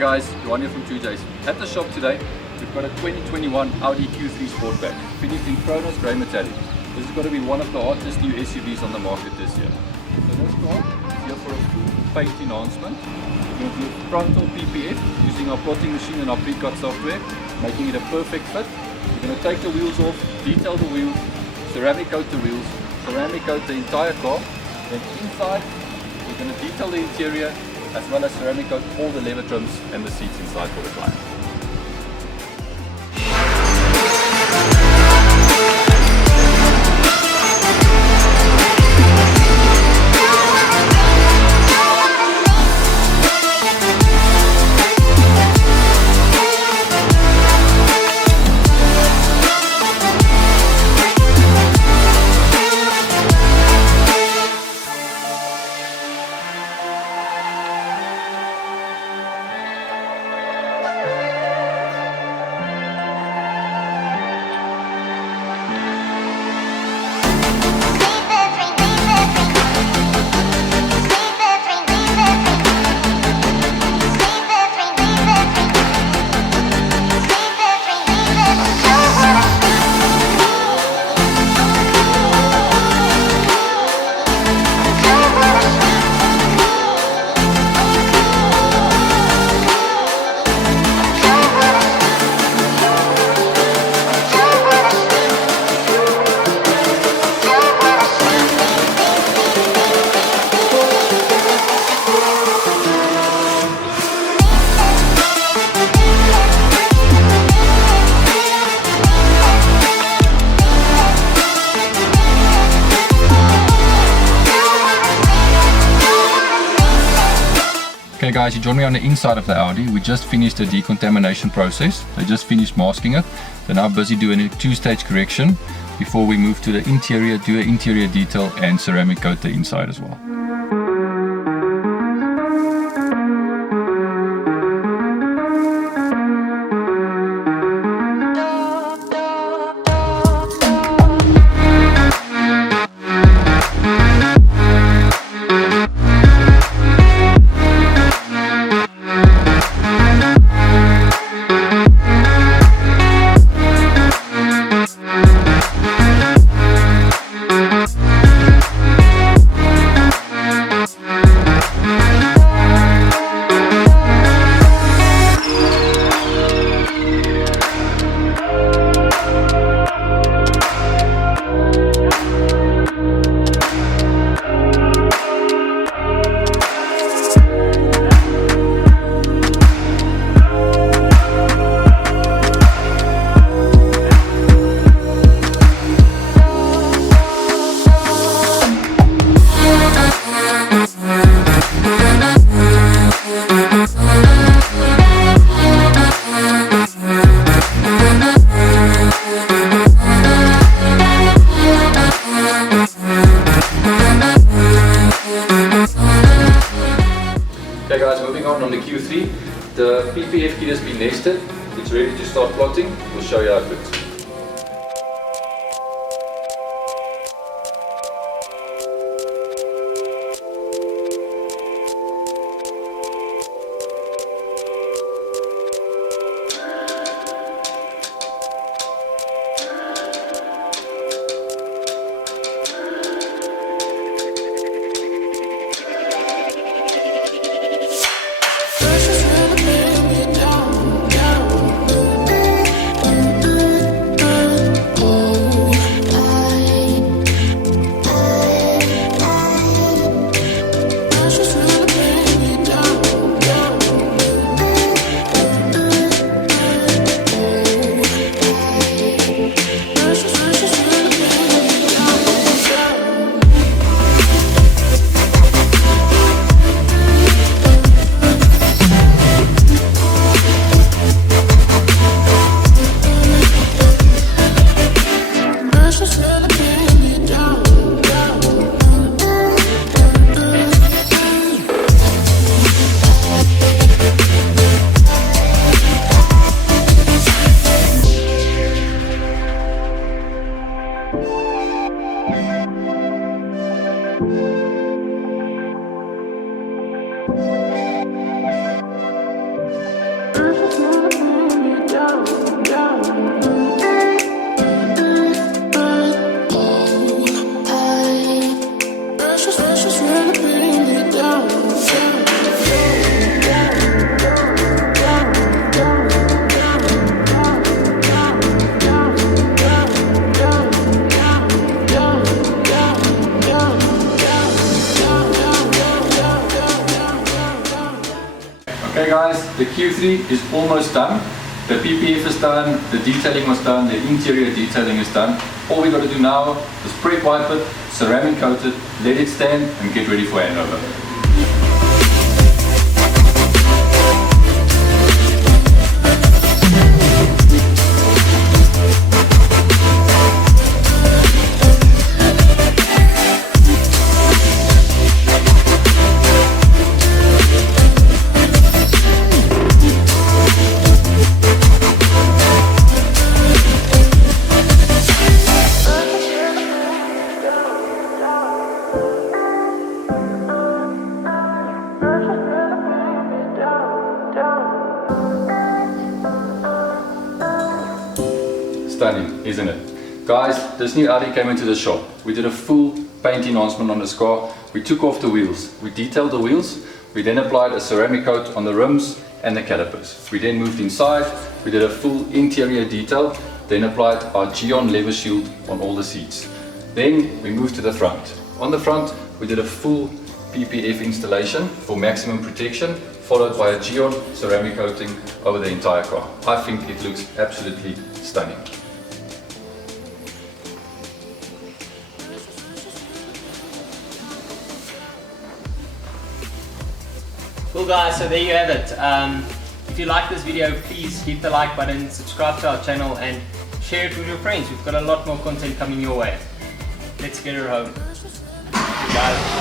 guys, Gyeon here from 2J's. At the shop today, we've got a 2021 Audi Q3 Sportback, finished in Chronos Grey Metallic. This is going to be one of the hottest new SUVs on the market this year. So this car is here for a full paint enhancement. We're going to do frontal PPF using our plotting machine and our pre-cut software, making it a perfect fit. We're going to take the wheels off, detail the wheels, ceramic coat the wheels, ceramic coat the entire car. Then inside, we're going to detail the interior as well as ceramic coat all the leather trims and the seats inside for the client. Okay guys, you join me on the inside of the Audi. We just finished the decontamination process. They just finished masking it. They're now busy doing a two-stage correction before we move to the interior, do an interior detail and ceramic coat the inside as well. Okay guys, moving on the Q3, the PPF kit has been nested, it's ready to start plotting, we'll show you how it looks. guys, the Q3 is almost done. The PPF is done, the detailing was done, the interior detailing is done. All we got to do now is pre-wipe it, ceramic coat it, let it stand and get ready for handover. Stunning, isn't it? Guys, this new Audi came into the shop. We did a full paint enhancement on this car. We took off the wheels. We detailed the wheels. We then applied a ceramic coat on the rims and the calipers. We then moved inside. We did a full interior detail. Then applied our Gyeon leather shield on all the seats. Then we moved to the front. On the front, we did a full PPF installation for maximum protection, followed by a Gyeon ceramic coating over the entire car. I think it looks absolutely stunning. Cool guys, so there you have it. If you like this video, please hit the like button, subscribe to our channel and share it with your friends. We've got a lot more content coming your way. Let's get her home. Goodbye.